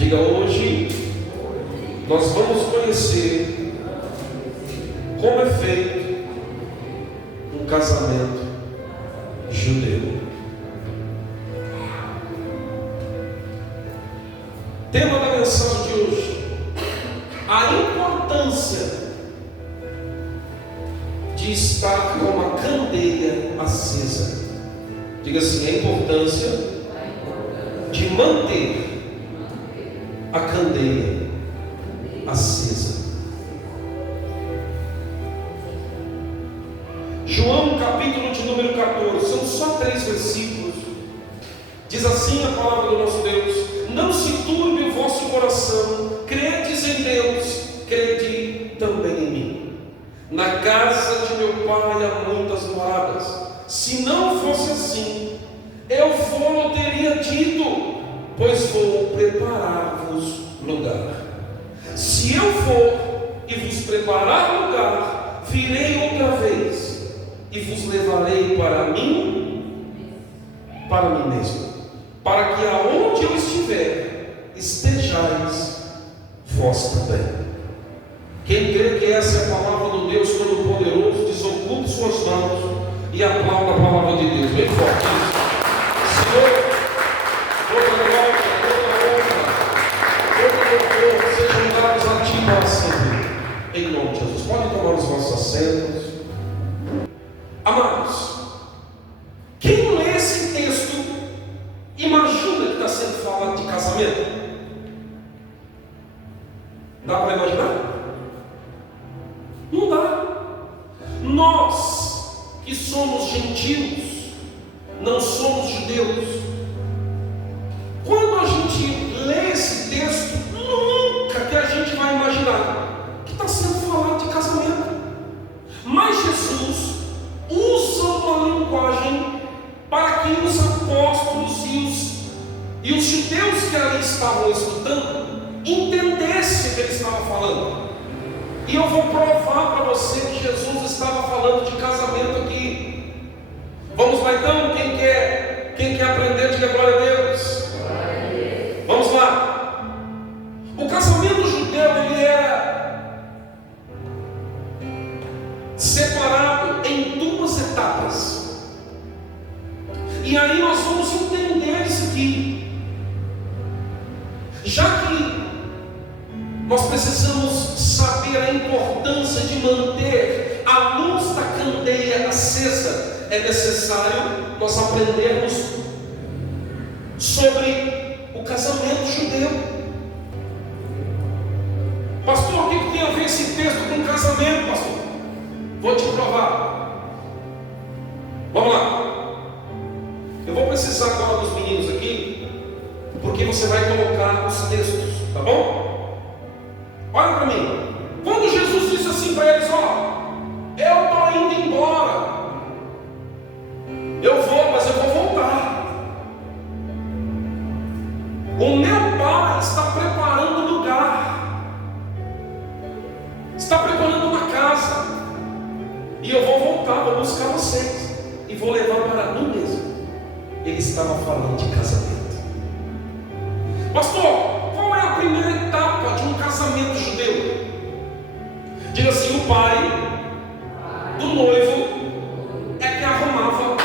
Diga: hoje nós vamos conhecer como é feito um casamento judeu. Tema da mensagem de hoje: a importância de estar com uma candeia acesa. Diga assim: a importância de manter a candeia acesa. João capítulo de número 14, são só 3 versículos. Diz assim a palavra do nosso Deus: não se turbe o vosso coração, credes em Deus, crede também em mim. Na casa de meu pai há muitas moradas. Se não fosse assim, eu vou teria dito, pois vou preparar-vos lugar. Se eu for e vos preparar lugar, virei outra vez e vos levarei para mim mesmo, para que aonde eu estiver, estejais vós também. Quem crê que essa é a palavra do Deus Todo-Poderoso, desocupe suas mãos e aplauda a palavra de Deus bem forte. Senhor, toda glória, toda honra, todo louvor sejam dados a Ti para sempre, em nome de Jesus. Podem tomar os vossos assentos. Amados, quem lê esse texto imagina que está sendo falado de casamento? Dá para imaginar? Não dá. Nós que somos gentios, não somos judeus, quando a gente lê esse texto, nunca que a gente vai imaginar que está sendo falado de casamento. Mas Jesus usa uma linguagem para que os apóstolos e os judeus que ali estavam escutando entendessem o que ele estava falando. E eu vou provar para você que Jesus estava falando de casamento aqui. Vamos lá então, quem quer aprender, diga glória a Deus. Vamos lá. O casamento judeu, ele era separado em 2 etapas. E aí nós vamos entender isso aqui. Já que nós precisamos saber a importância de manter a luz da candeia acesa, é necessário nós aprendermos sobre o casamento judeu. Pastor, o que tem a ver esse texto com casamento, pastor? Vou te provar. Vamos lá. Eu vou precisar agora dos meninos aqui, porque você vai colocar os textos, tá bom? Olha para mim. Quando Jesus disse assim para eles: ó, eu estou indo embora, eu vou, mas eu vou voltar. O meu pai está preparando lugar, está preparando uma casa, e eu vou voltar, vou buscar vocês e vou levar para mim mesmo. Ele estava falando de casamento. Pastor, qual é a primeira etapa de um casamento judeu? Diga assim: o pai do noivo é que arrumava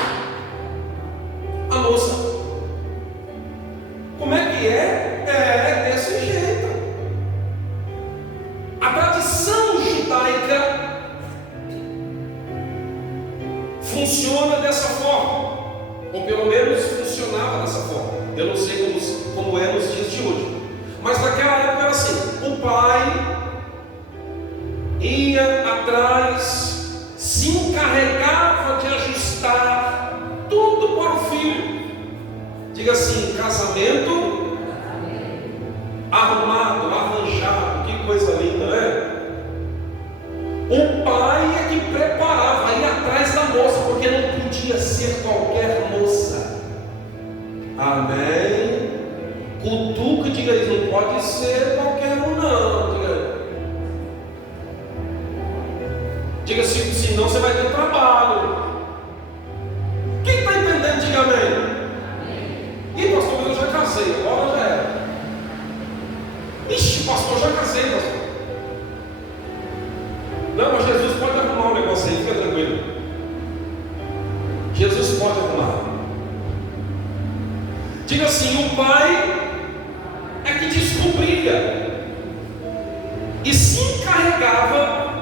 a moça. Como é que é? É desse jeito. A tradição judaica funciona dessa forma, ou pelo menos funcionava dessa forma. Eu não sei como é nos dias de hoje, mas naquela época era assim: o pai ia atrás, se encarregava de ajustar tudo para o filho. Diga assim: casamento arrumado, arranjado, que coisa linda, né? O pai é que preparava, ia atrás da moça, porque não podia ser qualquer moça. Amém? Cutuca, diga aí: não pode ser qualquer um, não. Diga assim: senão você vai ter trabalho. Quem está entendendo, diga amém. E pastor, eu já casei, agora já era. assim: o pai é que descobria e se encarregava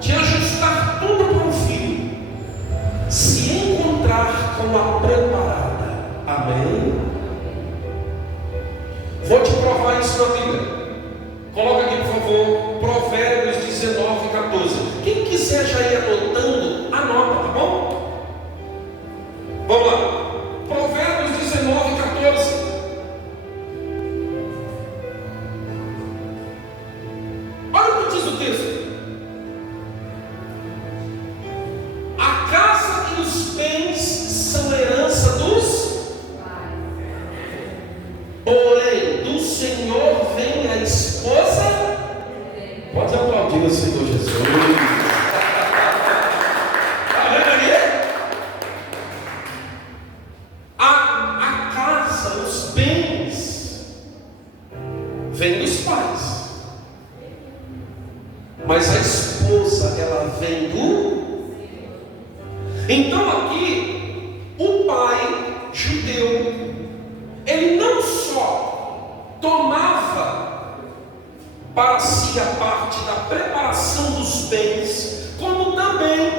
de ajustar tudo para o filho se encontrar com a preparada. Amém? Vou te provar isso na Bíblia. Coloca aqui, por favor, Provérbios 19, 14. Quem quiser já ir anotando, anota, tá bom? Vamos lá. Provérbios 19, 14. Olha o que diz o texto: a casa e os bens são herança dos, porém do Senhor vem a esposa. Pode aplaudir o Senhor Jesus. Está vendo aí? A casa, os bens vêm dos pais, mas a esposa, ela vem do. Então aqui o pai judeu, ele não só tomava para si a parte da preparação dos bens, como também,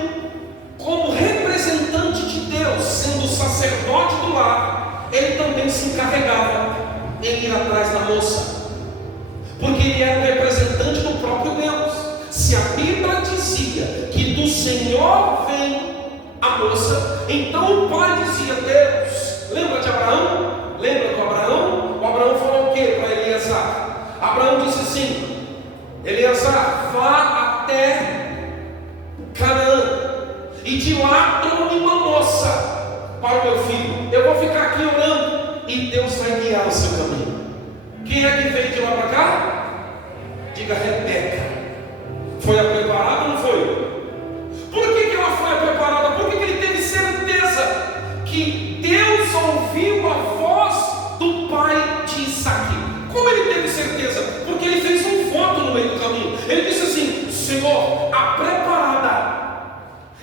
como representante de Deus, sendo sacerdote do lar, ele também se encarregava em ir atrás da moça, porque ele era o representante do próprio Deus. Se a Bíblia dizia que do Senhor vem a moça, então o pai dizia: Deus, lembra de Abraão? Lembra do Abraão? O Abraão falou o que para Eleazar? Abraão disse assim: Eleazar, vá até Canaã e de lá tome uma moça para o meu filho. Eu vou ficar aqui orando e Deus vai guiar o seu caminho. Quem é que veio de lá para cá? Diga: Rebeca. Foi a preparada ou não foi? Por que ela foi a preparada? Porque ele teve certeza que Deus ouviu a voz do pai de Isaque. Como ele teve certeza? Porque ele fez um voto no meio do caminho. Ele disse assim: Senhor, a preparada,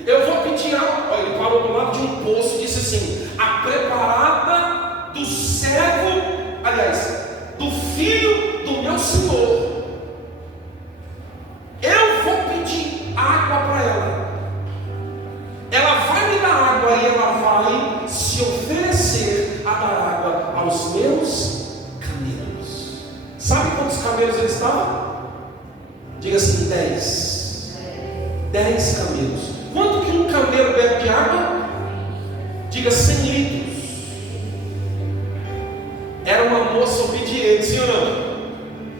eu vou pedir água. Ele parou do lado de um poço e disse assim: a preparada do servo, aliás, do filho do meu senhor, eu vou pedir água para ela. Ela vai me dar água e ela vai se oferecer a dar água aos meus camelos. Sabe quantos camelos ele estava? Diga assim: 10. 10 camelos. Quanto que um camelo bebe de água? Diga: 100 litros. Era uma moça obediente, sim ou não?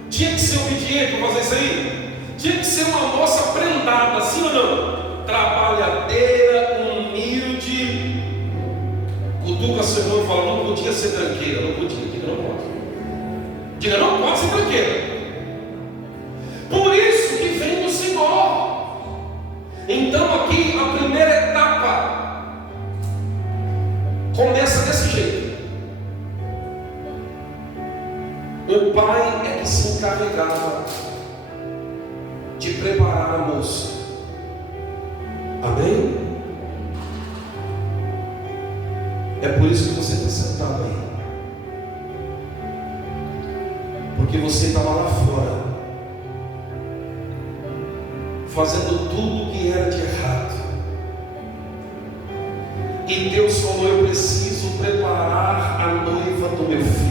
Tinha que ser obediente para fazer isso aí? Tinha que ser uma moça prendada, sim ou não? Trabalhadeira, humilde. Cutuca seu irmão e fala: não podia ser tranqueira. Não podia. Diga: não pode. Diga: não pode ser tranqueira. Por isso que vem do Senhor. Então aqui a primeira etapa começa desse jeito. O pai é que se encarregava de preparar a moça. Amém? É por isso que você está sentado aí, porque você estava lá fora fazendo tudo que era de errado, e Deus falou: eu preciso preparar a noiva do meu filho.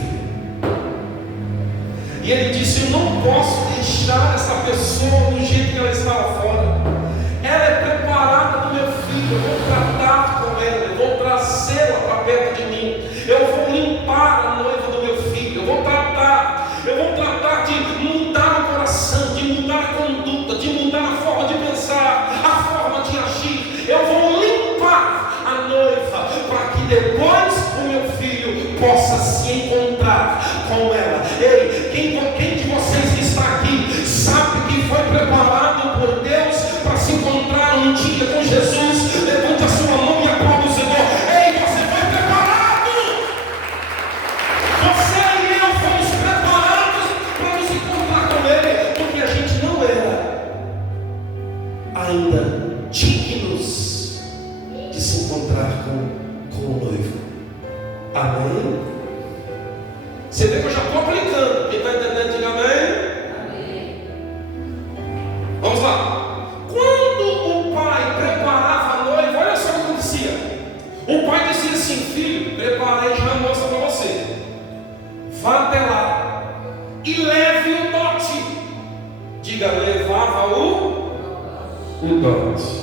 E ele disse: eu não posso deixar essa pessoa do jeito que ela estava fora. Ela é preparada do meu filho. Eu vou tratar com ela, eu vou trazê-la para perto de mim. Eu vou limpar a noiva do meu filho. Eu vou tratar de mudar o coração, de mudar a conduta, de mudar a forma de pensar, a forma de agir. Eu vou limpar a noiva para que depois o meu filho possa se encontrar com ela. Ei, quem de vocês que está aqui sabe que foi preparado por Deus para se encontrar um dia com Jesus? Levante a sua mão e aplaude o Senhor. Ei, você foi preparado. Você e eu fomos preparados para nos encontrar com Ele, porque a gente não era ainda dignos de se encontrar com o noivo. Amém? Você vê que eu já estou aplicando. Quem está entendendo, diga amém. Vamos lá. Quando o pai preparava a noiva, olha só o que acontecia. O pai dizia assim: filho, preparei já a moça para você. Vá até lá e leve o dote. Diga, levava o dote.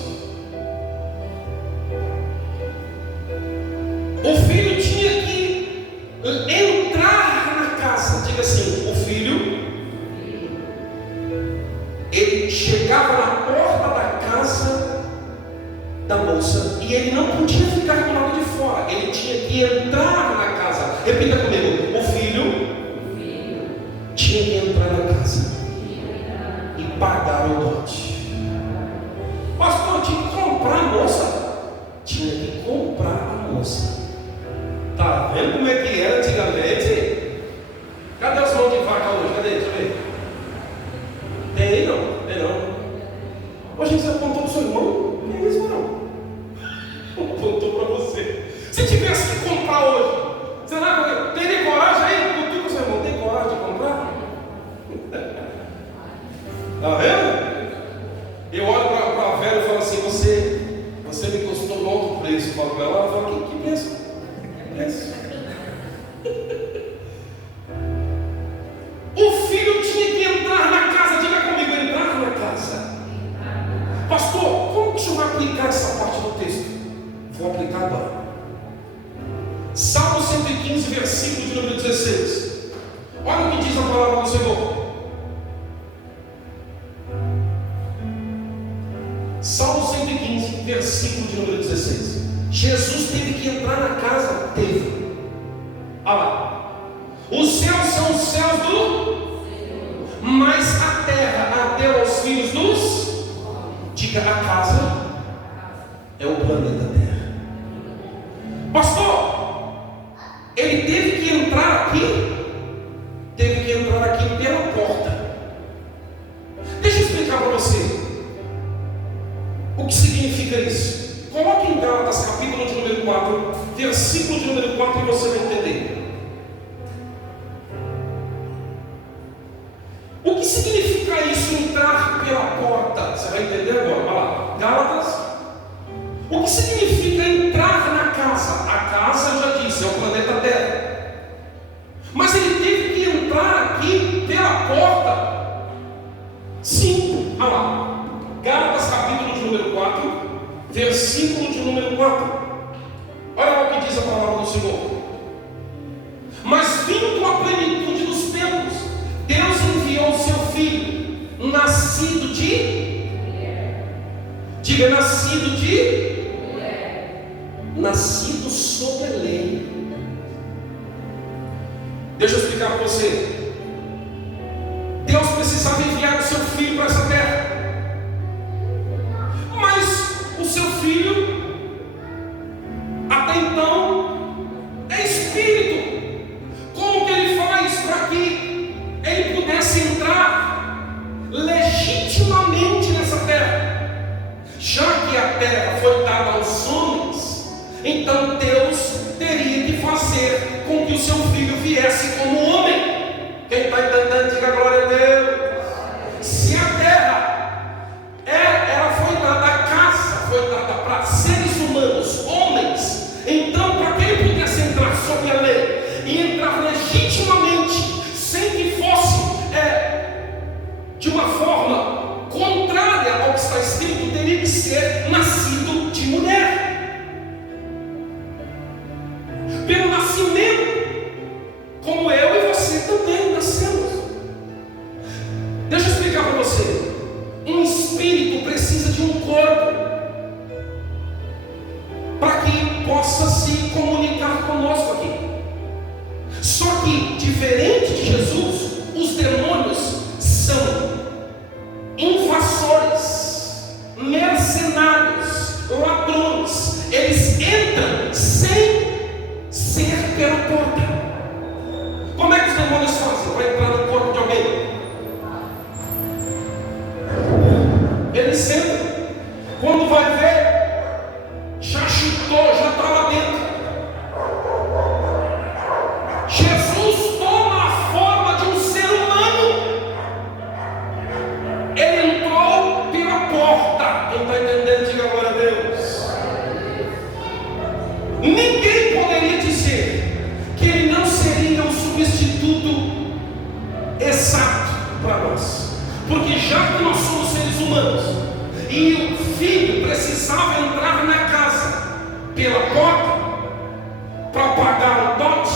O filho tinha que entrar na casa. Diga assim: o filho, ele chegava na porta da casa da moça e ele não podia ficar do lado de fora. Ele tinha que entrar na casa. Repita comigo: o filho tinha que entrar na casa e pagar o dote. Pastor, tinha que comprar a moça. Tinha que comprar a moça. Tá vendo como é que era antigamente? Cadê os mãos de vaca hoje? Cadê? Deixa eu ver. Tem aí não? Tem não. Hoje você apontou para o seu irmão? Não é isso não. Apontou para você. Se tivesse que comprar hoje, será que teria coragem aí? Contou com o seu irmão. Tem coragem de comprar? Tá vendo? Eu olho para a velha e falo assim: você me custou um alto preço. Falo para ela, ela fala: que preço? O filho tinha que entrar na casa. Diga comigo: entrar na casa. Pastor, como que o senhor vai aplicar essa parte do texto? Vou aplicar agora. Salmo 115, versículo de número 16. Olha o que diz a palavra do Senhor. Salmo 115, versículo de número 16. Jesus teve que entrar na casa. Teve. Olha lá. Os céus são os céus do Senhor, mas a terra ateu aos filhos dos. Diga, a casa é o planeta Terra. Pastor, ele teve que entrar aqui. Teve que entrar aqui pela porta. Deixa eu explicar para você o que significa isso. Coloque em Gálatas, capítulo de número 4, versículo de número 4, e você vai entender. O que significa isso, entrar pela porta? Você vai entender agora. Olha lá, Gálatas. O que significa entrar na casa? A casa, eu já disse, é o planeta Terra. Mas ele teve que entrar aqui pela porta. Sim, olha lá. Gálatas, capítulo de número 4, versículo de número 4. Olha o que diz a palavra do Senhor. Mas vindo a plenitude dos tempos, Deus enviou o seu filho, nascido de mulher. Diga, nascido de mulher. Nascido sob a lei. Deixa eu explicar para você. Deus precisava enviar o seu filho para essa terra. Mas o seu filho, até então, é espírito. Como que ele faz para que ele pudesse entrar legitimamente nessa terra? Já que a terra foi dada aos homens, então Deus teria que fazer com que o seu filho viesse como homem. Quem está entendendo, diga glória a Deus. Se a terra muito exato para nós, porque já que nós somos seres humanos e o filho precisava entrar na casa pela porta para pagar o dote,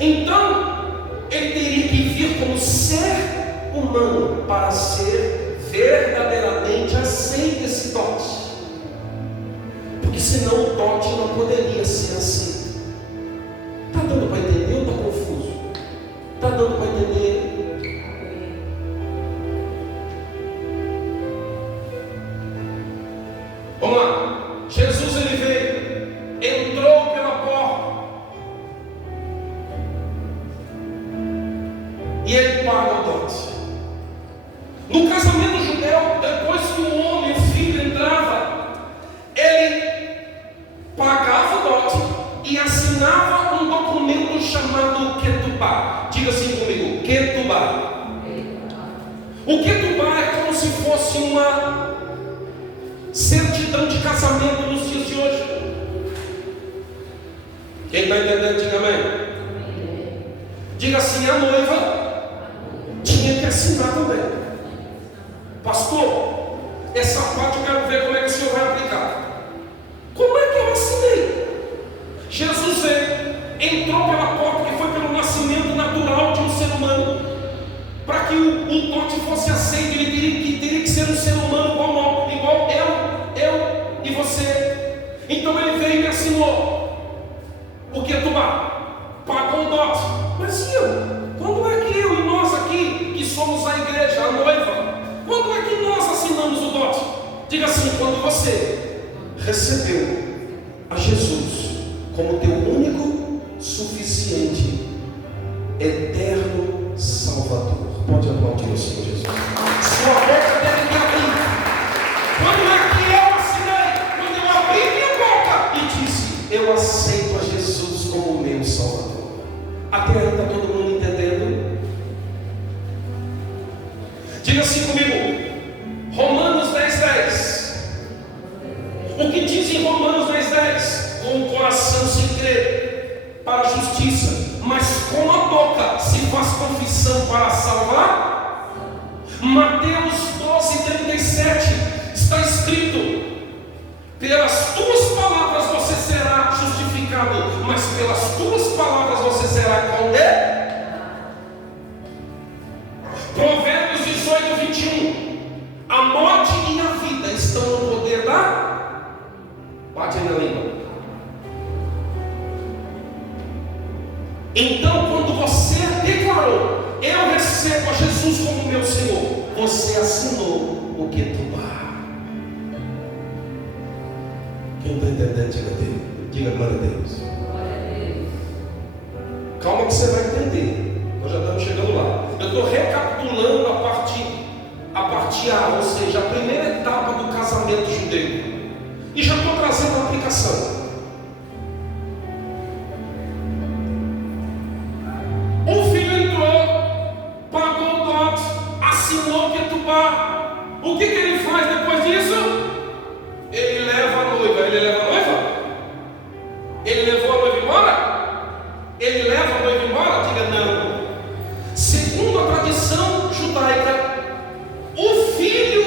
então ele teria que vir como ser humano para ser verdadeiramente aceito esse dote, porque senão o dote não poderia ser aceito. Está dando para entender ou está confuso? Está dando para entender? Vamos lá. Jesus ele veio, entrou pela porta e ele paga o dote. No casamento judeu, depois que o homem, o filho entrava, ele pagava o dote e assinava um documento chamado ketubá. Diga assim comigo, ketubá. O ketubá é como se fosse uma certidão de casamento nos dias de hoje. Quem está entendendo, diga amém. Diga assim, a noiva tinha que assinar também. Pastor, essa parte eu quero ver como é que o senhor vai aplicar. Como é que eu assinei? Jesus veio, entrou pela porta que foi pelo nascimento natural de um ser humano. Para que o dote fosse aceito, ele teria que ser um ser humano igual eu e você. Então ele veio e assinou o ketubá, pagou o dote. Mas e eu? Quando é que eu e nós aqui, que somos a igreja, a noiva, quando é que nós assinamos o dote? Diga assim, quando você recebeu a Jesus como teu único, suficiente, eterno Salvador. Pode aplaudir o Senhor Jesus. Sua boca deve ter abrido. Quando é que eu assinei? Quando eu abri minha boca e disse, eu aceito a Jesus como meu Salvador. Até aí está todo mundo entendendo? Diga assim comigo, Romanos 10:10. O que diz em Romanos 10:10? Com o coração se crê para a justiça, mas com a boca se faz confissão para salvar. Mateus 12:37 está escrito: pelas tuas palavras você será justificado, mas pelas tuas palavras você será condenado. Provérbios 18:21. A morte e a vida estão no poder da... Bate aí na língua. Então, quando você declarou, eu recebo a Jesus como meu Senhor, você assinou o ketubá. Quem está entendendo, diga glória a Deus. Calma que você vai entender. Nós já estamos chegando lá. Eu estou recapitulando a parte A, ou seja, a primeira etapa do casamento judeu. E já estou trazendo a aplicação. O filho entrou, pagou o dote, assinou o ketubá. O que ele faz depois disso? Ele leva a noiva. Ele leva a noiva? Ele levou a noiva embora? Ele leva a noiva embora? Diga não. Segundo a tradição judaica, o filho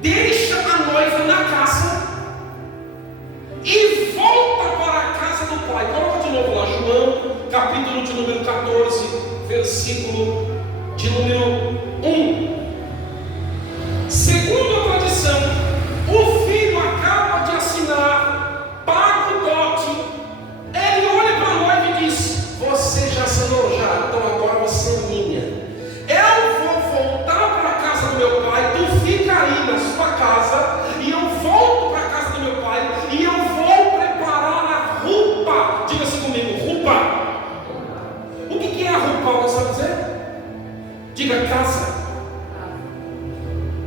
deixa a noiva na casa e volta para a casa do pai. Coloca de novo lá, João, capítulo de número 14, versículo de número 1. Segundo a tradição, o filho acaba de assinar, paga o dote, ele olha para a noiva e diz: você já assinou? Já, então agora você é minha. Eu vou voltar para a casa do meu pai, tu fica aí na sua casa, e eu volto para a casa do meu pai, e eu vou preparar a roupa. Diga assim comigo, roupa. O que é a roupa? Você sabe dizer? Diga casa.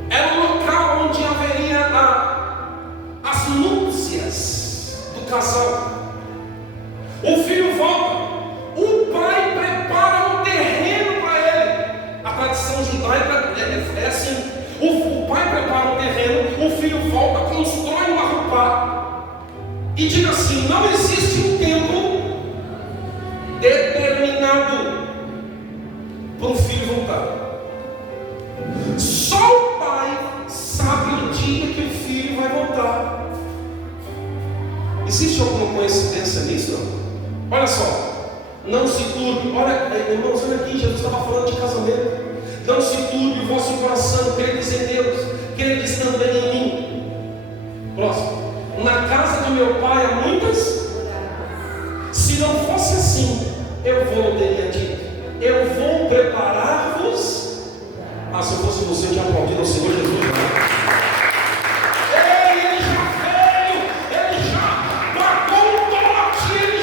Era o local onde haveria as núpcias do casal. O filho volta, o pai prepara um terreno para ele. A tradição judaica é assim: o pai prepara um terreno, o filho volta, constrói uma roupa. E diga assim: não existe um tempo determinado para um filho voltar. Só o pai sabe o dia que o filho vai voltar. Existe alguma coincidência nisso? Não? Olha só. Não se turbe. Olha, irmãos, olha aqui, Jesus estava falando de casamento. Não se turbe o vosso coração, credes em Deus, credes também em mim. Próximo. Na casa do meu pai há muitas. Se não fosse assim, eu vou, não teria dito. Eu vou preparar-vos. Se eu fosse você, eu tinha aplaudido ao Senhor Jesus. Ele já veio, ele já pagou o dote, ele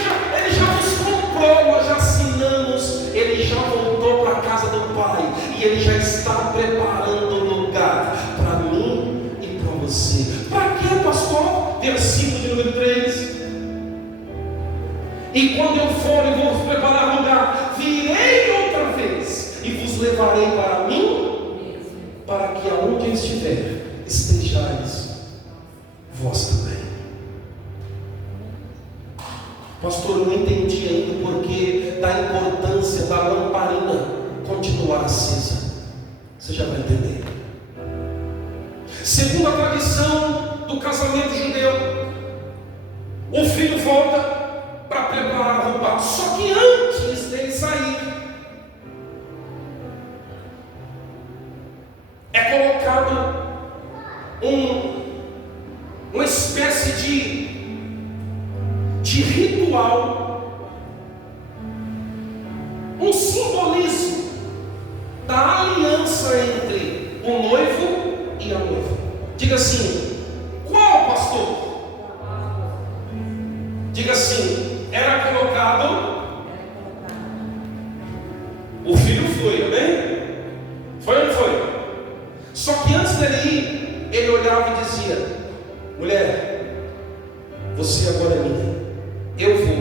já nos comprou, nós já assinamos, ele já voltou para a casa do Pai, e ele já está preparando o lugar para mim e para você. Para quê, pastor? Versículo de número 3. E quando eu for e vou preparar lugar, virei outra vez e vos levarei para mim, para que aonde eu estiver, estejais vós também. Pastor, eu não entendi ainda o porquê da importância da lamparina continuar acesa. Você já vai entender. Segundo a tradição do casamento judeu, o filho volta para preparar a roupa. Só que antes dele sair, é colocado uma espécie de ritual, um simbolismo da aliança entre o noivo e a noiva. Diga assim: qual, pastor? Diga assim: era colocado. O filho foi, amém? Foi ou não foi? Só que antes dele ir, ele olhava e dizia: mulher, você agora é minha, eu vou,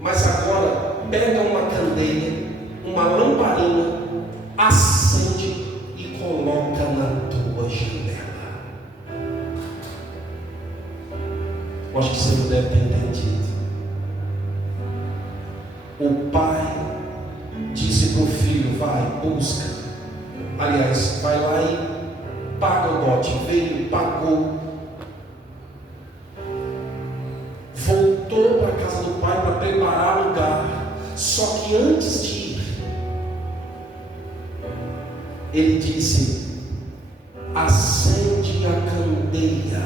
mas agora pega uma candeia, uma lamparina, acende e coloca na tua janela. Eu acho que você não deve ter entendido. O pai disse para o filho: vai, busca. Aliás, vai lá e paga o dote. Veio, pagou, voltou para a casa do pai para preparar lugar. Só que antes de ir, ele disse: acende a candeia,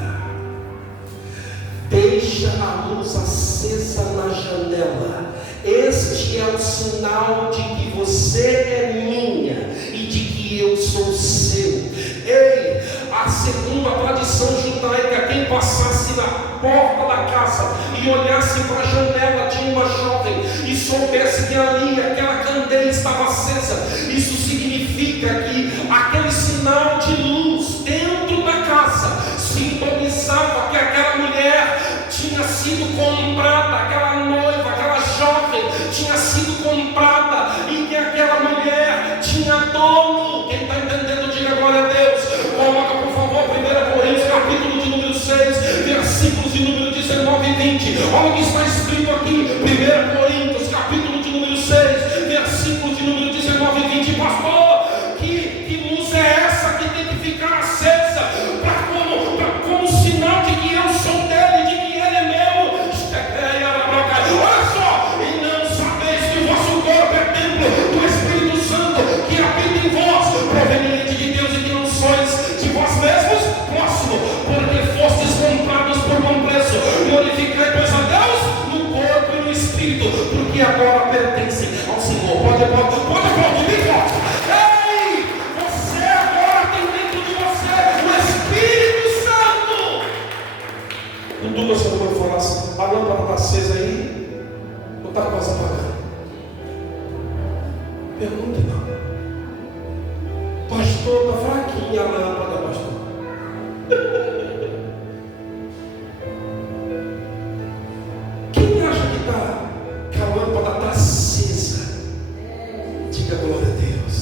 deixa a luz acesa na janela. Este é o sinal de que você é minha e de que eu sou seu. Ei, a segunda tradição judaica, quem passasse na porta da casa e olhasse para a janela de uma jovem e soubesse que ali aquela candeia estava acesa, isso significa que aquele sinal de luz dentro da casa simbolizava que aquela mulher tinha sido comprada, aquela noiva, aquela jovem tinha sido comprada, e que aquela mulher tinha dono. Quem está entendendo, diga glória a Deus. Coloca por favor 1 Coríntios capítulo de número 6, versículos de número 19 e 20. Olha o que está escrito aqui. 1 Coríntios capítulo de número 6, versículos de número 19 e 20. Pastor, que luz é essa que tem que ficar acesa como sinal de que eu sou dele, de que ele é meu? Olha só, e não sabeis que o vosso corpo é templo do Espírito Santo que habita em vós, proveniente de Deus, e que não sois de vós mesmos? Próximo, porque fostes comprados por bom preço. Glorificai, pois, a Deus no corpo e no Espírito, porque agora pertencem ao Senhor. Pode aplaudir bem forte. Ei, você agora tem dentro de você o Espírito Santo. Quando você não falar assim: a lâmpada está acesa aí, ou está quase apagando? Pergunta não. Pastor, está fraquinha a lâmpada, pastor. Quem acha que a lâmpada está acesa? Diga glória a Deus.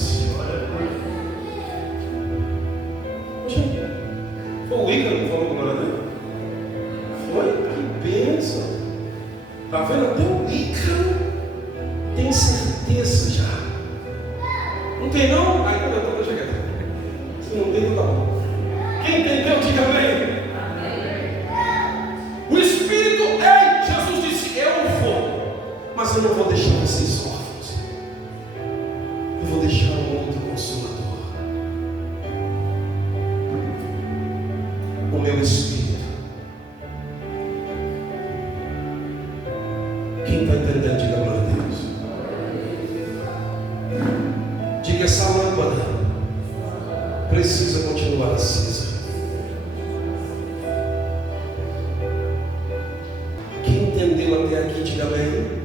Foi o Ícaro que falou glória a Deus? Foi? Que bênção. Está vendo? Até o Ícaro tem certeza já. eu vou deixar um outro consolador, o meu Espírito. Quem está entendendo, diga glória a Deus. Diga, essa lâmpada precisa continuar acesa. Quem entendeu até aqui, diga amém.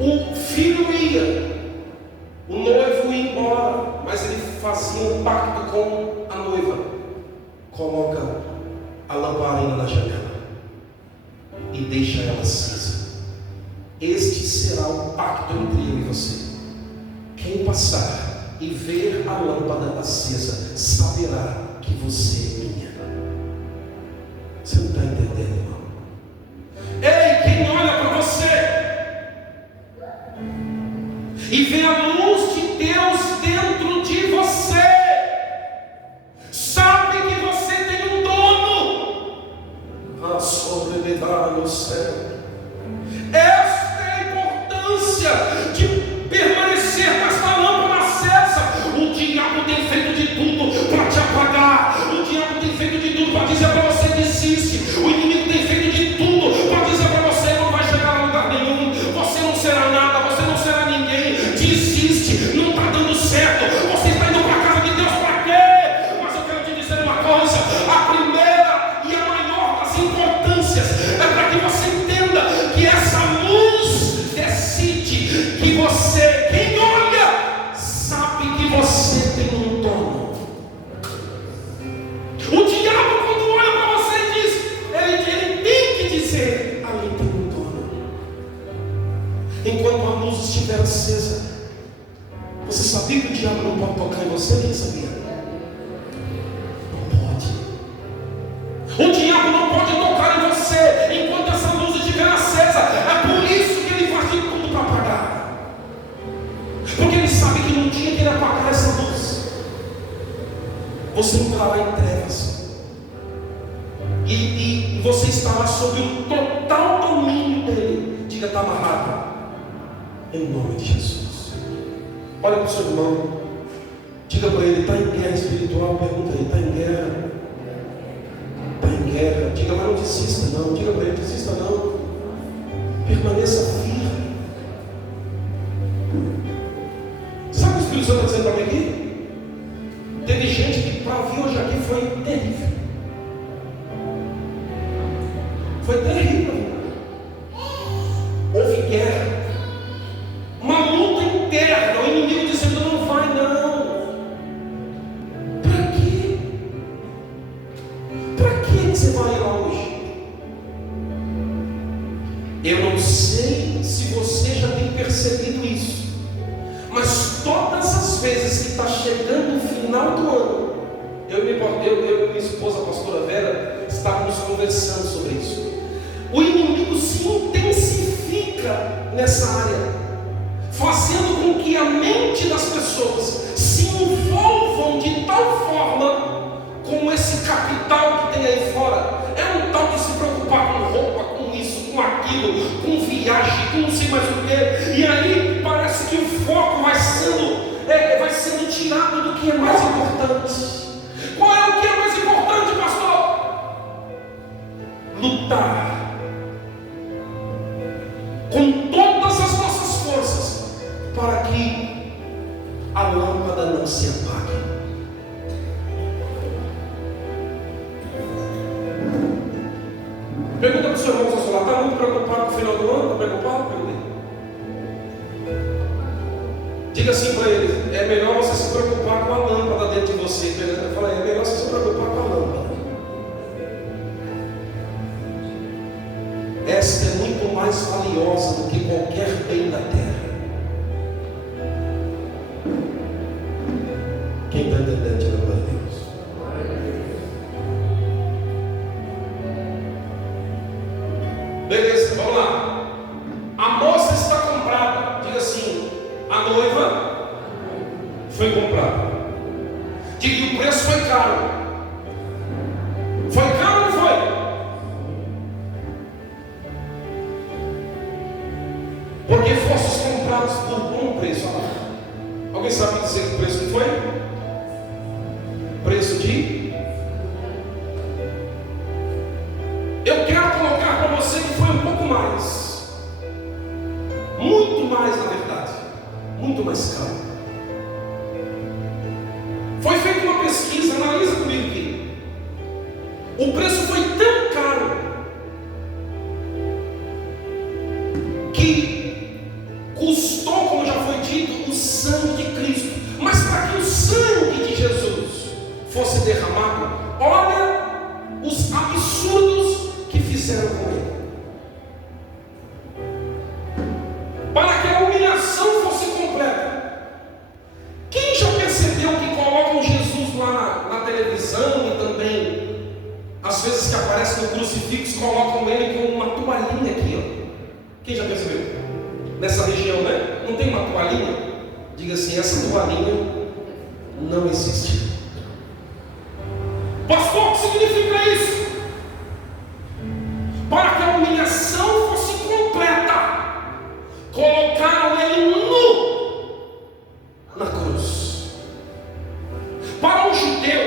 O filho ia, o noivo ia embora, mas ele fazia um pacto com a noiva. Coloca a lamparina na janela e deixa ela acesa. Este será o pacto entre eu e você. Quem passar e ver a lâmpada acesa saberá que você é minha. Você não está entendendo, irmão? Ei, quem olha para você e vê a luz de Deus dentro de você, sabe que você tem um dono. A sobrevivência no céu. Esta é a importância de permanecer com esta lâmpada acesa. O diabo tem feito de tudo para te apagar. O diabo tem feito de tudo para dizer para você desiste. O inimigo tem feito de tudo para dizer para você não vai chegar a lugar nenhum. Você não será nada, você não será ninguém. Desiste, não está dando certo. Você está indo para a casa de Deus para quê? Mas eu quero te dizer uma coisa: a primeira e a maior das importâncias é para que você entenda que essa luz decide que você, quem olha, sabe que você tem um dono. O diabo, quando olha para você, diz, ele tem que dizer, ali tem um dono. Enquanto a luz estiver acesa, você sabia que o diabo não pode tocar em você? Quem sabia? Não pode. O diabo não pode tocar em você enquanto essa luz estiver acesa. É por isso que ele faz de tudo para apagar. Porque ele sabe que no dia que ele apagar essa luz, você entrará em trevas. E você estará sob o total domínio dele. Diga, está amarrado. Em nome de Jesus. Olha para o seu irmão. Diga para ele, está em guerra espiritual? Pergunta ele, está em guerra? Está em guerra. Diga, mas não desista não. Diga para ele, desista não. Permaneça firme. Sabe o que o Espírito Santo está dizendo para mim aqui? Teve gente que para vir hoje aqui foi terrível. Foi terrível. Houve guerra. Uma luta interna. O inimigo dizendo, não vai não. Para quê? Para que você vai lá hoje? Eu não sei se você já tem percebido isso, mas todas as vezes que está chegando o final do ano, eu e minha esposa, a pastora Vera, estávamos conversando sobre isso. O inimigo se intensifica nessa área, fazendo com que a mente das pessoas se envolvam de tal forma com esse capital que tem aí fora. É um tal de se preocupar com roupa, com isso, com aquilo, com viagem, com não sei mais o que. E aí parece que o foco vai sendo tirado do que é mais importante. Qual é o que é mais importante, pastor? Lutar com todas as nossas forças para que a lâmpada não se apague. Pergunta para o seu irmão, está muito preocupado com o final do ano? Está preocupado? Pergunta. Diga assim para ele, é melhor você se preocupar com a lâmpada dentro de você. Fala, é melhor você se preocupar com a lâmpada. Esta é muito mais valiosa do que qualquer bem da terra. Quem está entendendo, diga glória a Deus. Beleza, vamos lá. A moça está comprada. Diga assim, a noiva foi comprada. Diga que o preço foi caro. Foi caro ou não foi? Porque fostes comprados por bom preço. Alguém sabe dizer que preço que foi? Preço de... Eu quero colocar para você que foi um pouco mais. Muito mais, na verdade. Muito mais caro. Foi feita uma pesquisa, analisa comigo aqui. O preço foi tão caro que custou, como já foi dito, o sangue de Cristo. Mas para que o sangue de Jesus fosse derramado, olha os absurdos que fizeram com ele. Para que a humilhação fosse completa. Quem já percebeu que colocam Jesus lá na televisão e também, às vezes que aparece no crucifixo, colocam ele com uma toalhinha aqui, ó. Quem já percebeu? Nessa região, né? Não tem uma toalhinha? Diga assim, essa toalhinha não existe. Pastor, o que significa isso? Para que a humilhação fosse completa, colocaram ele nu na cruz. Para um judeu,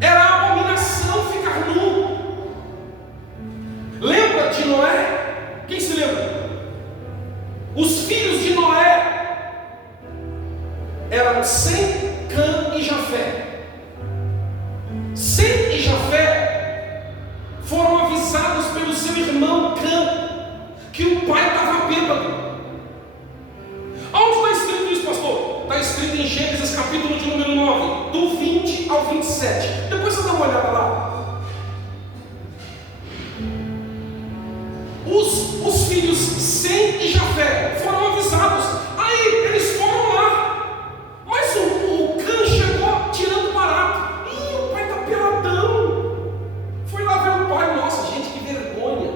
era abominação ficar nu. Lembra de Noé? Quem se lembra? Os filhos de Noé eram Sem, Cã e Jafé. Sem e Jafé foram avisados pelo seu irmão Cã que o pai estava bêbado. Onde está escrito isso, pastor? Está escrito em Gênesis capítulo de número 9, do 20 ao 27. Depois você dá uma olhada lá. Os filhos Sem e Jafé foram avisados. Aí eles foram lá. Mas o Cã chegou tirando barato. Ih, o pai está peladão. Foi lá ver o pai. Nossa, gente, que vergonha.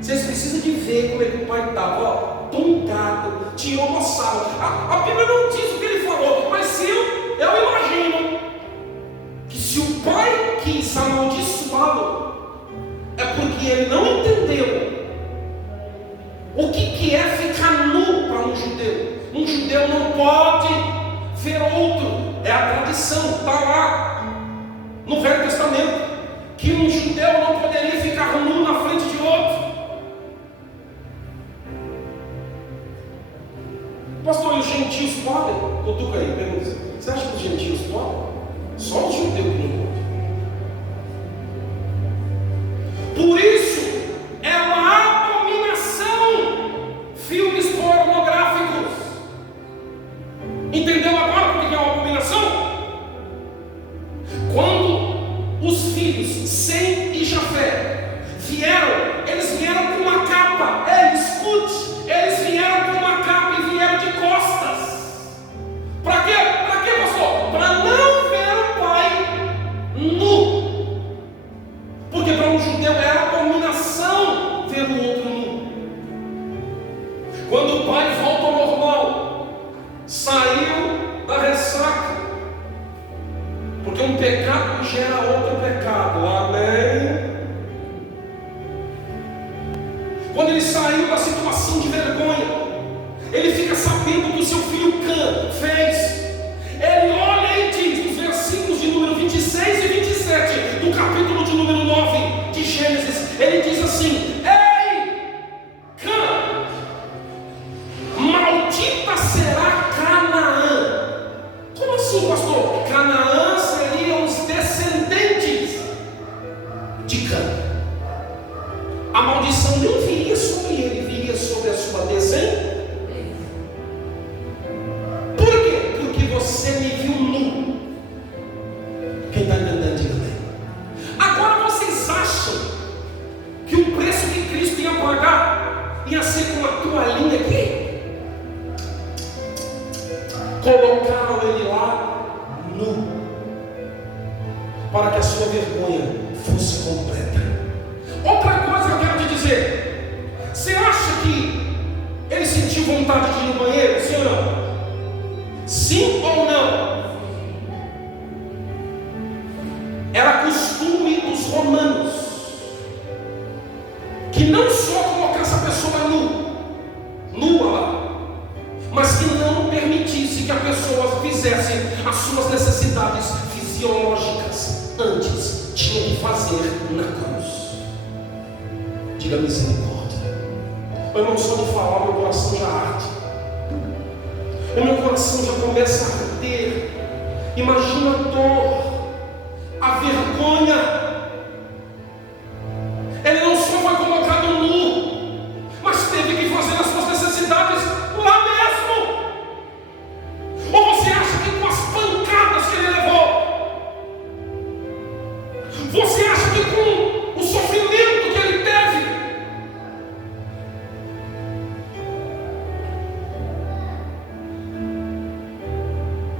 Vocês precisam de ver como é que o pai estava, ó, tontado, tinha omoçado. A Bíblia não diz o que ele falou, mas eu imagino que se o pai quis amaldiçoá-lo, é porque ele não entendeu o que é ficar nu para um judeu. Um judeu não pode ver outro. É a tradição, está lá no Velho Testamento, que um judeu não poderia ficar nu na frente de outro. Pastor, e os gentios podem? Cutuca aí, pergunta. Você acha que os gentios podem? Só os judeus que não podem. Por isso, é uma abominação filmes pornográficos. Entendeu agora o que é uma abominação? Quando os filhos Sem e Jafé vieram, eles vieram com uma capa. Escute, eles vieram com uma capa e vieram de costas. Para quê? Para quê, pastor? Para não ver o pai nu. Porque para um judeu era abominação ver o outro nu. Quando o pai volta ao normal, saiu da ressaca, porque um pecado gera outro pecado. Amém? Quando ele saiu da situação de vergonha, ele fica sabendo que o seu filho Cã fez. Ele olha e diz, nos versículos de número 26 e 27 do capítulo de número 9 de Gênesis, ele diz assim: ei, Cã, maldita será Canaã. Como assim, pastor? Canaã seriam os descendentes de Cã. A maldição nem viria sobre ele, viria sobre a sua descendência. Por quê? Porque você me viu nu. Quem está entendendo, diga bem. Agora vocês acham que o preço que Cristo ia pagar ia ser com uma toalhinha aqui? Colocaram ele lá nu, para que a sua vergonha fosse completa. Outra coisa que eu quero te dizer: você acha que ele sentiu vontade de ir no banheiro? Sim ou não? Sim ou não? Era costume dos romanos que não só colocar essa pessoa nua lá, mas que não que a pessoa fizesse as suas necessidades fisiológicas antes, tinha que fazer na cruz. Diga misericórdia. Eu não sou de falar, meu coração já arde. O meu coração já começa a arder. Imagina a dor, a vergonha. Ele não só foi colocado nu, mas teve que fazer as suas necessidades lá mesmo. Ou você acha que com as pancadas que ele levou, você acha que com o sofrimento que ele teve,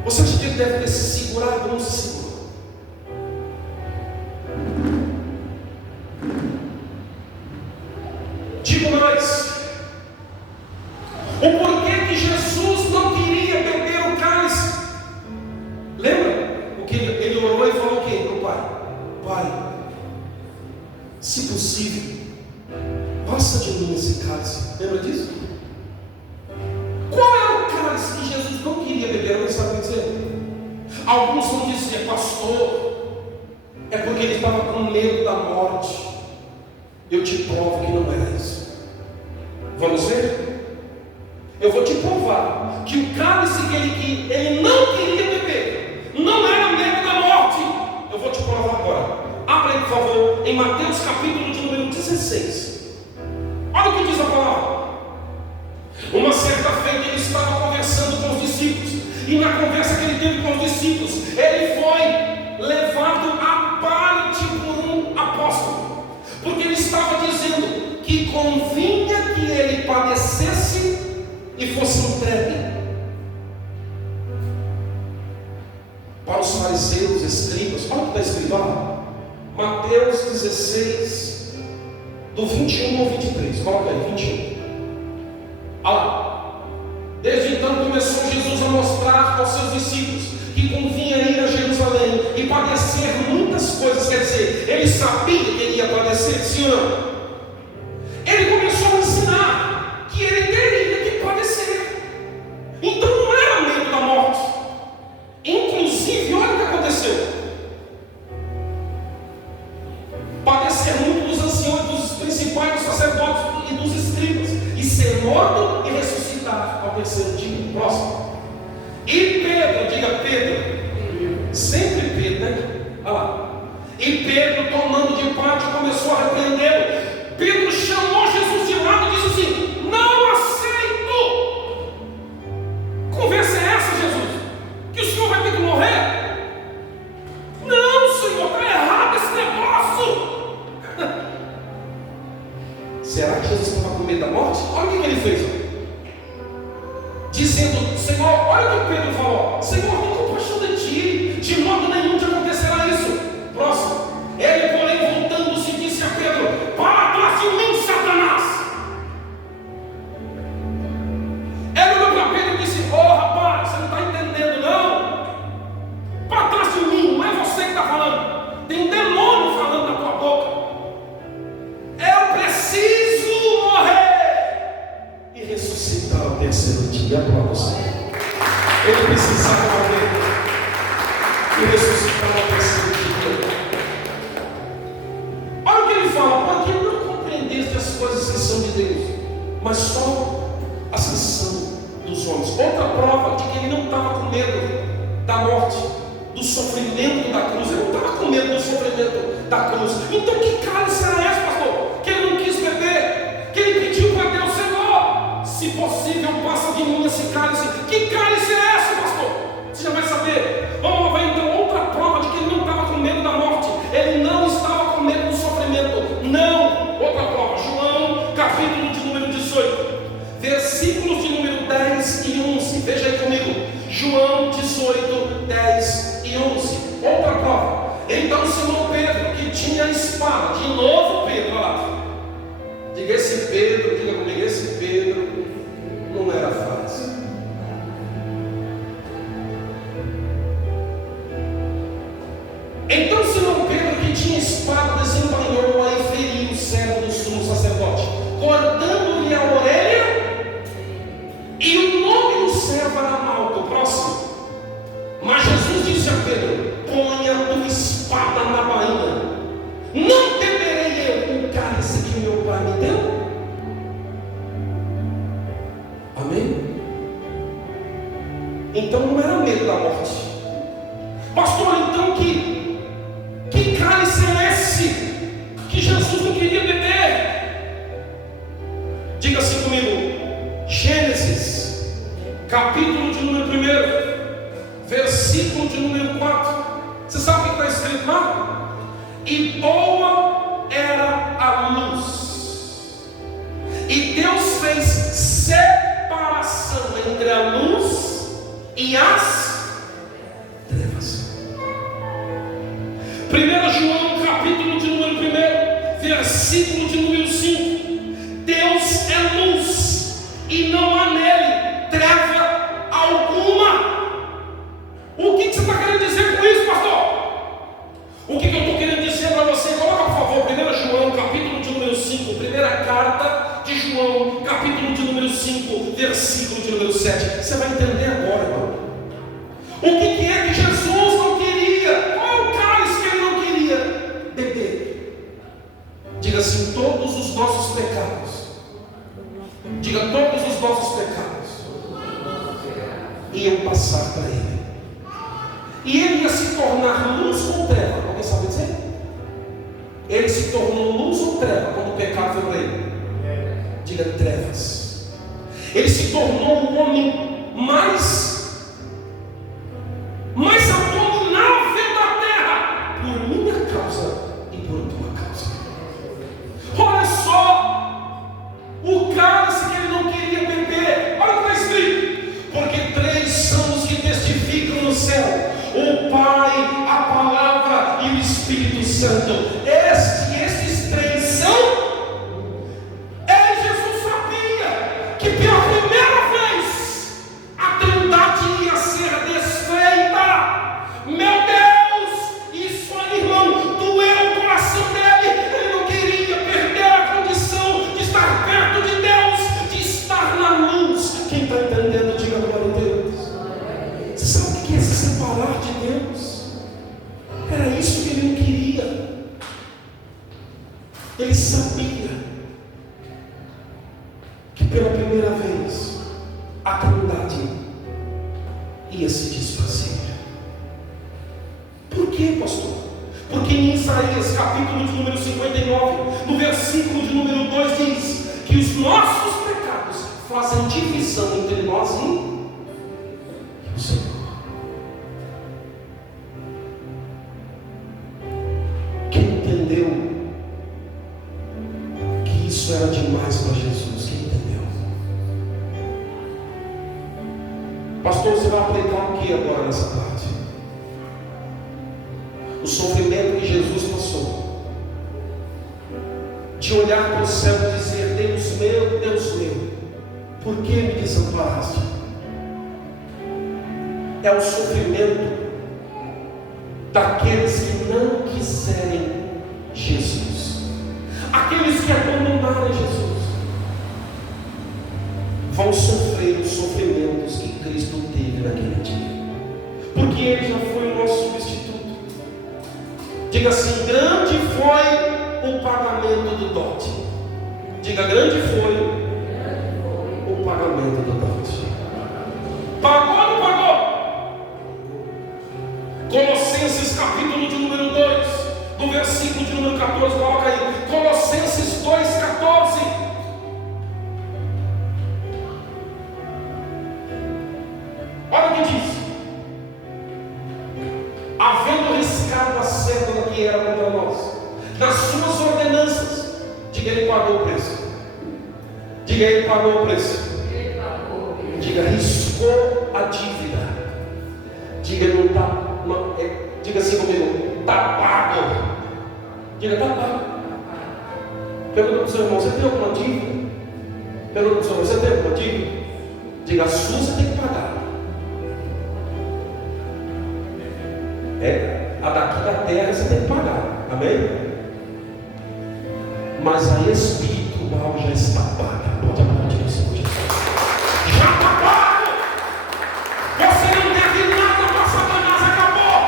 você acha que ele deve ter se segurado? Não se segurou. Digo mais, o porquê que Jesus não queria beber o cálice? Lembra o que ele orou e falou o quê para o Pai? Pai, se possível, passa de mim esse cálice. Lembra disso? Qual era o cálice que Jesus não queria beber? Não sabe dizer. Alguns vão dizer, pastor, é porque ele estava com medo da morte. Eu te provo que não era isso. Vamos ver? Eu vou te provar que o cálice que ele não queria beber não era medo da morte. Eu vou te provar agora. Abra aí, por favor, em Mateus capítulo de número 16. Olha o que diz a palavra. Uma certa feita ele estava conversando com os discípulos, e na conversa que ele teve com os discípulos, ele foi levado à parte por um apóstolo, porque ele estava dizendo que convinha que ele padecesse e fosse entregue para os fariseus, escribas. Olha o que está escrito lá, Mateus 16, do 21 ao 23. Coloca aí, 21. Olha lá. Desde então começou Jesus a mostrar aos seus discípulos que convinha ir a Jerusalém e padecer muitas coisas. Quer dizer, ele sabia que ele ia padecer, sim ou não? Ele começou a ensinar que ele teria que padecer. Então não era medo da morte. Inclusive, olha o que aconteceu. Padecer muito dos anciões, dos principais, dos sacerdotes e dos escribas, e ser morto e ressuscitar ao terceiro dia. Próximo. E Pedro, diga Pedro, sempre Pedro, né? Olha lá. E Pedro, tomando de parte, começou a repreendê-lo. Pedro chamou Jesus de lado e disse assim: não aceito. Conversa é essa, Jesus? Que o Senhor vai ter que morrer? Não, Senhor, está errado esse negócio. Será que Jesus estava com medo da morte? Olha o que ele fez. Dizendo, Senhor, olha o que Pedro falou: Senhor, tem compaixão de ti, de modo nenhum te acontecerá isso. Próximo. Ele, porém, voltando-se, disse a Pedro: para trás de mim, Satanás. Ele olhou para Pedro e disse: rapaz, você não está entendendo, não? Para trás de mim, não é você que está falando, tem um demônio falando na tua boca. Eu preciso morrer e ressuscitar ao terceiro dia. Para você, ele precisava morrer e ressuscitar ao terceiro dia. Olha o que ele fala: porque não compreendeste as coisas que são de Deus, mas só as que são dos homens. Outra prova de que ele não estava com medo da morte, do sofrimento da cruz. Ele não estava com medo do sofrimento da cruz. Então que cálice era esse, pastor? Que ele não quis beber, que ele pediu para Deus: Senhor, se possível, passa de mim esse cálice. Que cálice é esse, pastor? Você já vai saber. Vamos ver então outra prova de que ele não estava com medo da morte. Ele não estava com medo do sofrimento. Não. Outra prova, João, capítulo de número 18, versículos de número 10 e 11. Veja aí comigo. João 18, 10 e 11. Outra prova. Então Simão Pedro, que tinha a espada, de novo Pedro, olha lá. Diga esse Pedro, diga comigo, esse Pedro não era fácil. Então Simão Pedro, que tinha espada, desembainhou-a e feriu o servo do sumo sacerdote, cortando-lhe a orelha, e o nome do servo era Malco. Próximo. Pedro, ponha uma espada na bainha. Não beberei eu o cálice que meu pai me deu? Amém? Então não era medo da morte. Pastor, então que cálice é esse que Jesus não queria beber? Diga assim comigo. Gênesis, capítulo de número 1, versículo de número 4. Você sabe o que está escrito lá? E boa era a luz, e Deus fez separação entre a luz e as trevas. 1 João, capítulo de número 1, versículo de número 5. Deus é luz, e não há nele treva alguma. O que você está querendo dizer com isso, pastor? O que eu estou querendo dizer para você? Coloca, por favor, 1 João, capítulo de número 5, primeira carta de João, capítulo de número 5, versículo de número 7. Você vai entender agora, irmão. O que é que Jesus não queria? Qual é o cálice que ele não queria beber? Diga assim: todos os nossos pecados. Diga: todos os nossos pecados iam passar para ele. E ele ia se tornar luz ou treva? Alguém sabe dizer? Ele se tornou luz ou treva quando o pecado foi para ele? Diga: trevas. Ele se tornou o homem mais abominável da terra por minha causa e por tua causa. Olha só o cálice que ele não queria beber. Olha o que está escrito: porque 3 são os que testificam no céu, o Pai, a Palavra e o Espírito Santo. Estes 3 são. Jesus sabia que pela primeira vez a trindade ia ser desfeita. Meu Deus, isso aí, irmão, doeu o coração dele. Ele não queria perder a condição de estar perto de Deus, de estar na luz. Quem está entendendo, diga glória a Deus. Você sabe o que é se separar de Deus? Era isso que ele não queria. Ele sabia que pela primeira vez a trindade ia se desfazer. Por quê, pastor? Porque em Isaías, capítulo de número 59, no versículo de número 2, diz que os nossos pecados fazem divisão entre nós e o Senhor. Quem entendeu que isso era demais para Jesus? Quem entendeu? Pastor, você vai aplicar o que agora nessa parte? O sofrimento que Jesus passou, de olhar para o céu e dizer: Deus meu, por que me desamparaste? É o sofrimento daqueles que não quiserem Jesus, aqueles que abandonaram Jesus, vão sofrer os sofrimentos que Cristo teve naquele dia, porque Ele já foi o nosso substituto. Diga assim: grande foi o pagamento do dote. Diga: grande foi o pagamento do dote. Pagou ou não pagou? Colossenses, capítulo de número 2, do versículo de número 14, coloca aí. Colossenses 2,14. Olha o que diz: havendo riscado a cédula que era contra nós, nas suas ordenanças. Diga: ele pagou o preço. Diga: ele pagou o preço. Diga: riscou a dívida. Diga: não está. Diga assim comigo: está pago. Diga: está pago. Pergunta para o seu irmão: você tem alguma dívida? Pergunta para o seu irmão: você tem alguma dívida? Diga: a sua você tem que pagar. A daqui da terra você tem que pagar. Amém? Mas a espiritual já está paga. Pode aplaudir o Senhor Jesus. Já está pago. Você não deve nada para Satanás. Acabou.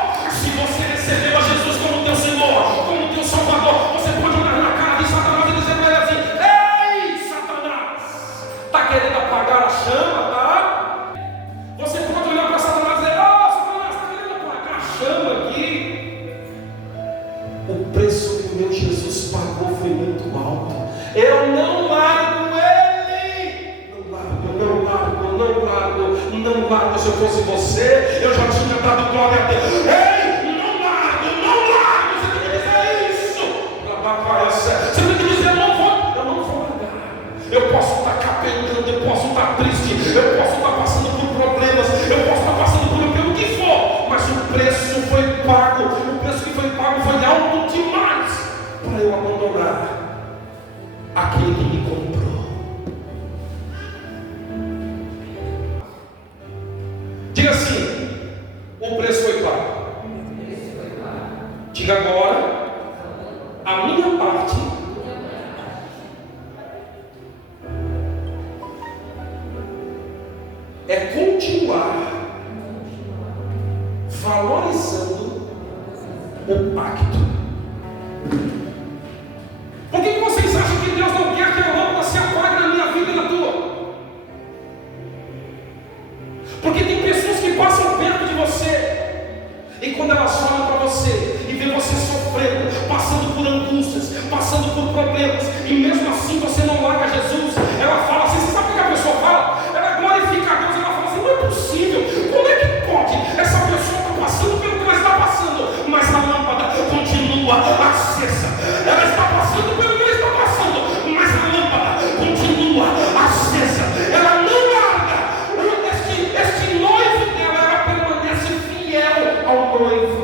não largo. Se eu fosse você, eu já tinha dado glória a Deus. Ei, não largo, não largo. Você tem que dizer isso. Você tem que dizer, eu não vou largar. Eu posso estar capengando, eu posso estar triste, eu posso estar passando por problemas, eu posso estar passando por aquilo que for, mas o preço foi pago. O preço que foi pago foi alto demais para eu abandonar aquele que me comprou. Diga assim: o preço foi pago. Diga agora: a minha parte é continuar valorizando o pacto. Por que vocês acham que Deus não quer que a lâmpada se apague na minha vida e na tua? Porque tem pessoas que passam perto de você, e quando elas olham para você e vê você sofrendo, passando por angústias, passando por problemas, e mesmo assim você não larga Jesus, ela fala assim: você sabe o que a pessoa fala? Ela glorifica a Deus, ela fala assim: não é possível, como é que pode? Essa pessoa está passando pelo que ela está passando, mas a lâmpada continua acesa. Ela está passando pelo que ela está passando, mas a lâmpada continua acesa. Ela não larga. Este noivo dela, ela permanece fiel ao noivo.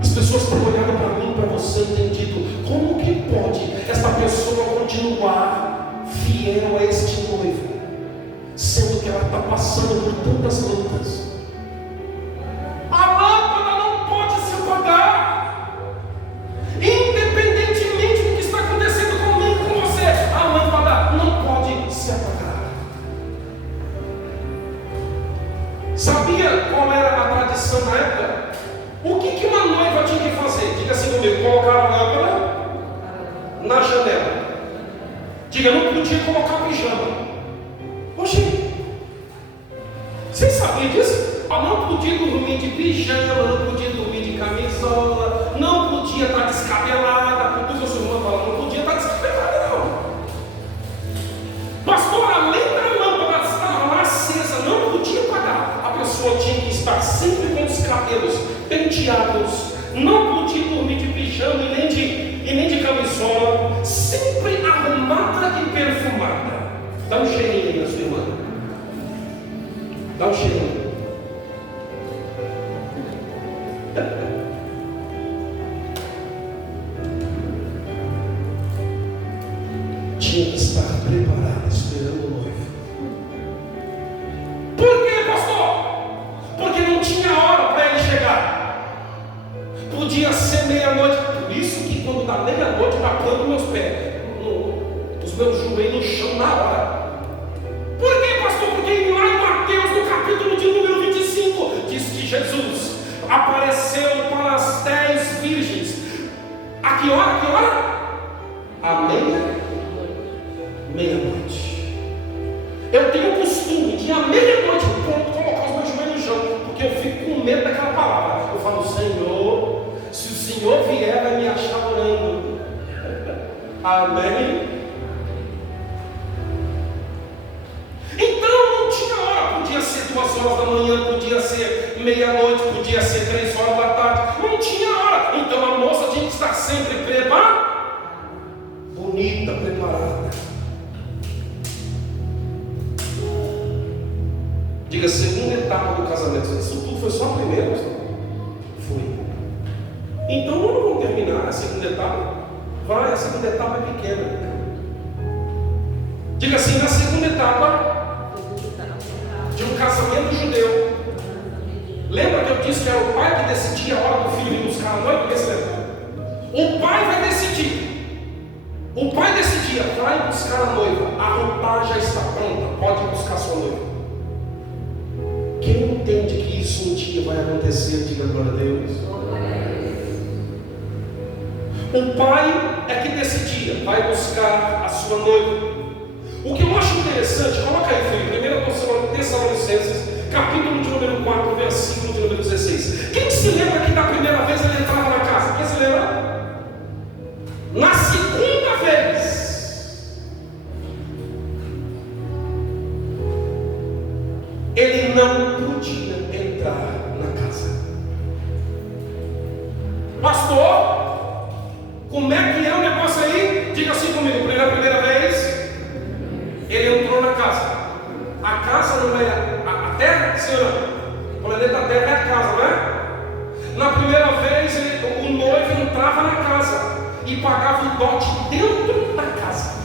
As pessoas estão olhando para mim, para você, e têm dito: como que pode esta pessoa continuar fiel a este noivo, sendo que ela está passando por tantas lutas? A lâmpada não pode se apagar, independentemente do que está acontecendo comigo e com você. A lâmpada não pode se apagar. Sabia qual era a tradição na época? O que uma noiva tinha que fazer? Diga assim comigo: colocar a lâmpada na janela. Diga: não podia colocar pijama. Oxi, vocês sabiam disso? Não podia dormir de pijama, não podia dormir de camisola, não podia estar descabelada. Porque o seu irmão fala: não podia estar descabelada, não. Pastor, além da lâmpada estar lá acesa, não podia apagar. A pessoa tinha que estar sempre com os cabelos penteados, não podia dormir de pijama e nem de camisola, sempre arrumada e perfumada. Dá um cheirinho aí na sua irmã. Dá um cheirinho. Tinha que estar preparada, esperando o noivo. Por quê, pastor? Porque não tinha hora para ele chegar. Podia ser meia-noite. Por isso que quando dá meia-noite, está plantando meus pés, os meus joelhos no chão na hora. Por quê, pastor? Porque lá em Mateus, no capítulo de número 25, diz que Jesus apareceu para as 10 virgens. A que hora? Que hora? À meia-noite. Eu tenho o costume de à meia-noite colocar os meus joelhos no chão, porque eu fico com medo daquela palavra. Eu falo: Senhor, se o Senhor vier, vai me achar orando. Amém? Então não tinha hora. Podia ser 2 horas da manhã, podia ser meia-noite, podia ser 3 horas da tarde. Não tinha hora. Então a moça tinha que estar sempre preparada, bonita, preparada. Diga: segunda etapa do casamento. Isso tudo foi só a primeira? Foi. Então não vamos terminar a segunda etapa. Vai, a segunda etapa é pequena. Diga assim: na segunda etapa de um casamento judeu, lembra que eu disse que era o pai que decidia a hora do filho ir buscar a noiva? O pai vai decidir. O pai decidia: vai buscar a noiva, a roupagem já está pronta, pode ir buscar sua noiva. Quem entende que isso um dia vai acontecer, diga glória a Deus. O pai é que decidia: vai buscar a sua noiva. O que eu acho interessante, coloca aí, filho, 1 Tessalonicenses, capítulo de número 4, versículo de número 16. Quem se lembra que da primeira vez ele entrava na casa? Quem se lembra? Na segunda vez, não podia entrar na casa. Pastor, como é que é o negócio aí? Diga assim comigo. Pela primeira vez, ele entrou na casa. A casa não é a terra, senhor? O planeta Terra é a casa, não é? Na primeira vez, o noivo entrava na casa e pagava o dote dentro da casa.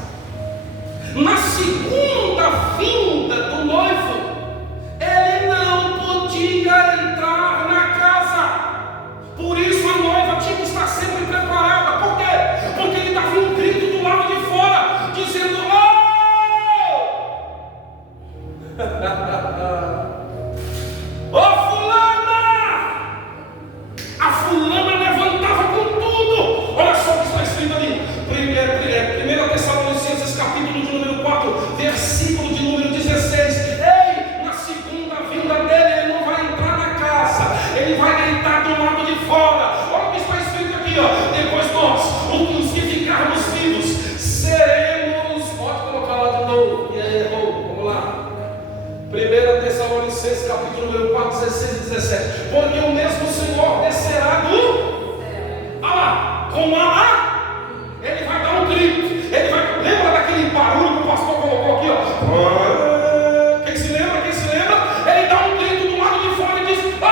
Na segunda vinda do noivo, ele não podia entrar na casa. Por isso a noiva tinha que estar sempre preparada. Por quê? Porque ele dava um grito do lado de fora, dizendo: "Oh! Ô fulana!" A fulana levantava com tudo. Olha só o que está escrito ali. 1 Tessalonicenses capítulo de número 4, versículo de número 16. Ei, na segunda vinda dele, ele não vai entrar na casa, ele vai gritar do lado de fora. Olha o que está escrito aqui, ó. Depois nós, os que ficarmos vivos, seremos. Pode colocar lá de novo. E aí, errou. Vamos lá. 1 Tessalonicenses capítulo número 4, 16 e 17. Porque o mesmo Senhor descerá do... Olha lá, com a... Ele vai dar um grito. Ele vai... Lembra daquele barulho que o pastor colocou aqui, ó? Quem se lembra? Quem se lembra? Ele dá um grito do lado de fora e diz: "Oh!"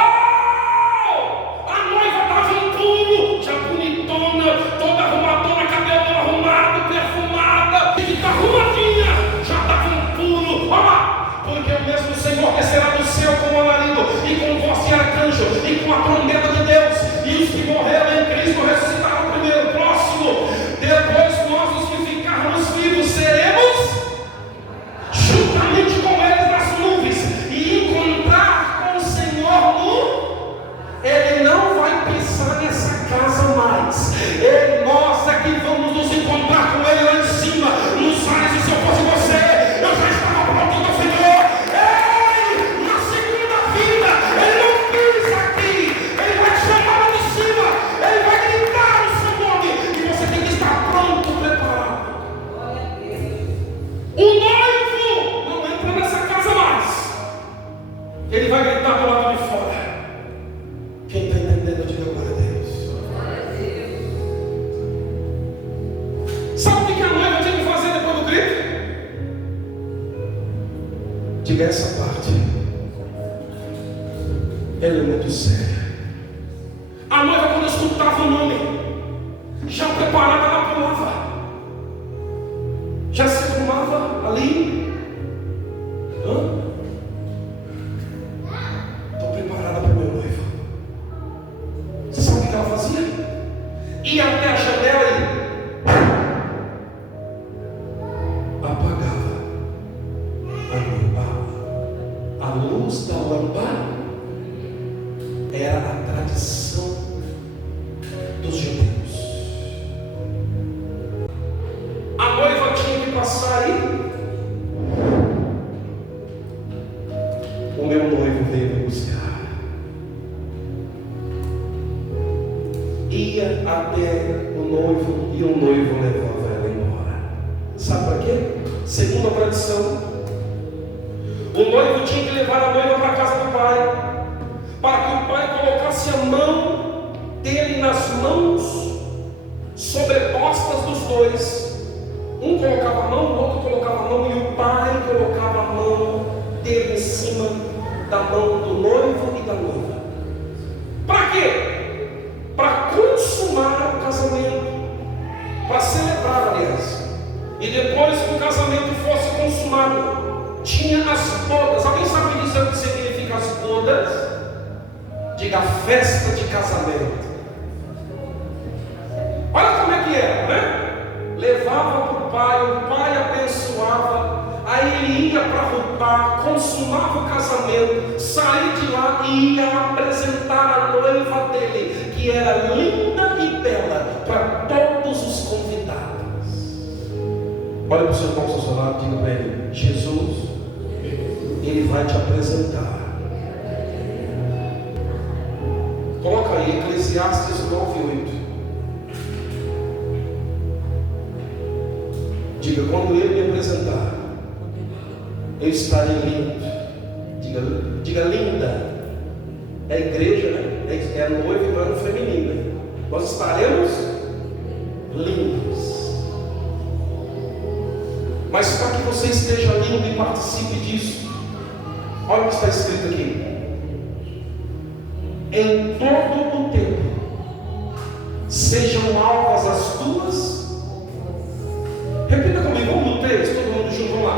A noiva estava em tudo, já bonitona, toda arrumadona, cabelo arrumado, perfumada, e está arrumadinha, já estava em tudo. Olha lá, porque o mesmo Senhor descerá do céu com o alarido, e com voz de arcanjo, e com a trombeta de Deus, e os que morreram em Cristo ressuscitarão primeiro. Próximo. Depois nós, os que ficarmos vivos, seremos juntamente com eles nas nuvens, e encontrar com o Senhor no... Ele não vai pisar nessa casa mais. Nós aqui vamos nos encontrar com ele lá em cima, nos ares. E se eu fosse você, eu já estava pronto do Senhor. Ei, na segunda vinda, ele não pisa aqui, ele vai te chamar lá de cima, ele vai gritar o seu nome, e você tem que estar pronto, preparado. O noivo não entra nessa casa mais, ele vai gritar do lado de fora. Quem está entendendo, diga glória a Deus. Sabe o que a noiva tinha que fazer depois do grito? Diga essa parte. Ela é muito séria. A noiva, quando escutava o nome, já preparada, ela pulava, já se arrumava ali. Estou preparada para o meu noivo. Você sabe o que ela fazia? Ia até a janela e apagava a luz da lâmpada. Era a tradição dos judeus. A noiva tinha que passar aí. O meu noivo veio me buscar. Ia até o noivo e o noivo levava ela embora. Sabe para quê? Segundo a tradição, o noivo tinha que levar a noiva para a casa do pai, para que o pai colocasse a mão dele nas mãos sobrepostas dos dois. Um colocava a mão, o outro colocava a mão, e o pai colocava a mão dele em cima da mão do noivo e da noiva. Para quê? Para consumar o casamento, para celebrar, aliás. E depois que o casamento fosse consumado, tinha as bodas. Alguém sabe dizer o que significa as bodas? Diga, a festa de casamento. Olha como é que era, né? Levava para o pai abençoava, aí ele ia para roubar, consumava o casamento, saía de lá e ia apresentar a noiva dele, que era linda e bela, para todos os convidados. Olha para o seu irmão ao seu lado, diga para ele: Jesus, ele vai te apresentar. Coloca aí Eclesiastes 9:8. Diga: quando ele me apresentar, eu estarei lindo. Diga: Diga linda. É a igreja, né? É a noiva entrando feminina. Nós estaremos lindos. Mas para que você esteja lindo e participe disso, olha o que está escrito aqui. Em todo o tempo sejam alvas as tuas. Repita comigo, vamos no 3, todo mundo junto, vamos lá.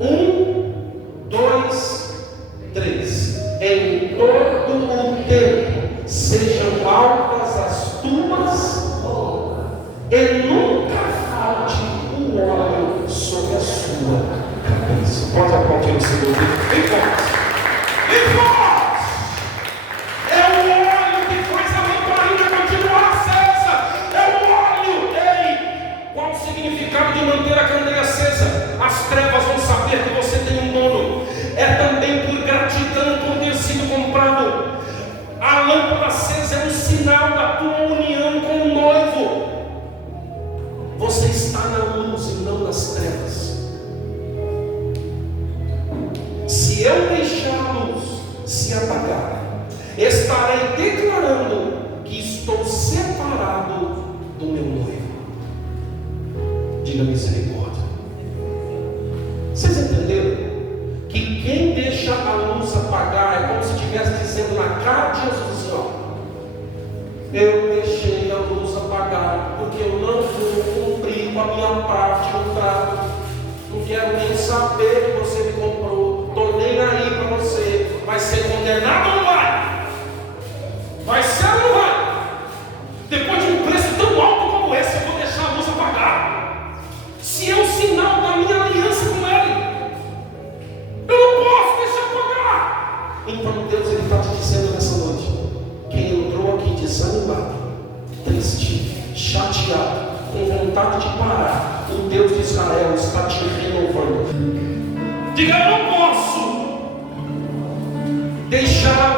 1, 2, 3. Em todo o tempo sejam alvas as tuas e nunca falte o óleo sobre a sua cabeça. Pode aplaudir o Senhor. Vem forte. Vem forte. É o óleo que faz a lamparina continuar acesa. É o óleo. Ei, qual o significado de manter a candeia acesa? As trevas vão saber que você tem um dono. É também por gratidão por ter sido comprado. A lâmpada acesa é um sinal da tua união com o noivo. Você está na luz e não nas trevas. Se eu deixar a luz se apagar, estarei declarando que estou separado do meu noivo. Diga misericórdia. Vocês entenderam? Que quem deixa a luz apagar é como se estivesse dizendo na cara de Jesus assim, ó, eu deixei a luz apagar porque eu não vou cumprir com a minha parte no trato. Não quero nem saber que você me comprou. Estou nem aí para você. Vai ser condenado ou não vai? Vai ser ou não vai? Depois de um preço tão alto como esse, eu vou deixar a luz apagar? Se é um sinal da minha aliança com Ele, eu não posso deixar apagar. Então Deus está te dizendo nessa noite: quem entrou aqui desanimado, triste, chateado, com vontade de parar, o Deus de Israel está te renovando. Diga: eu não posso deixar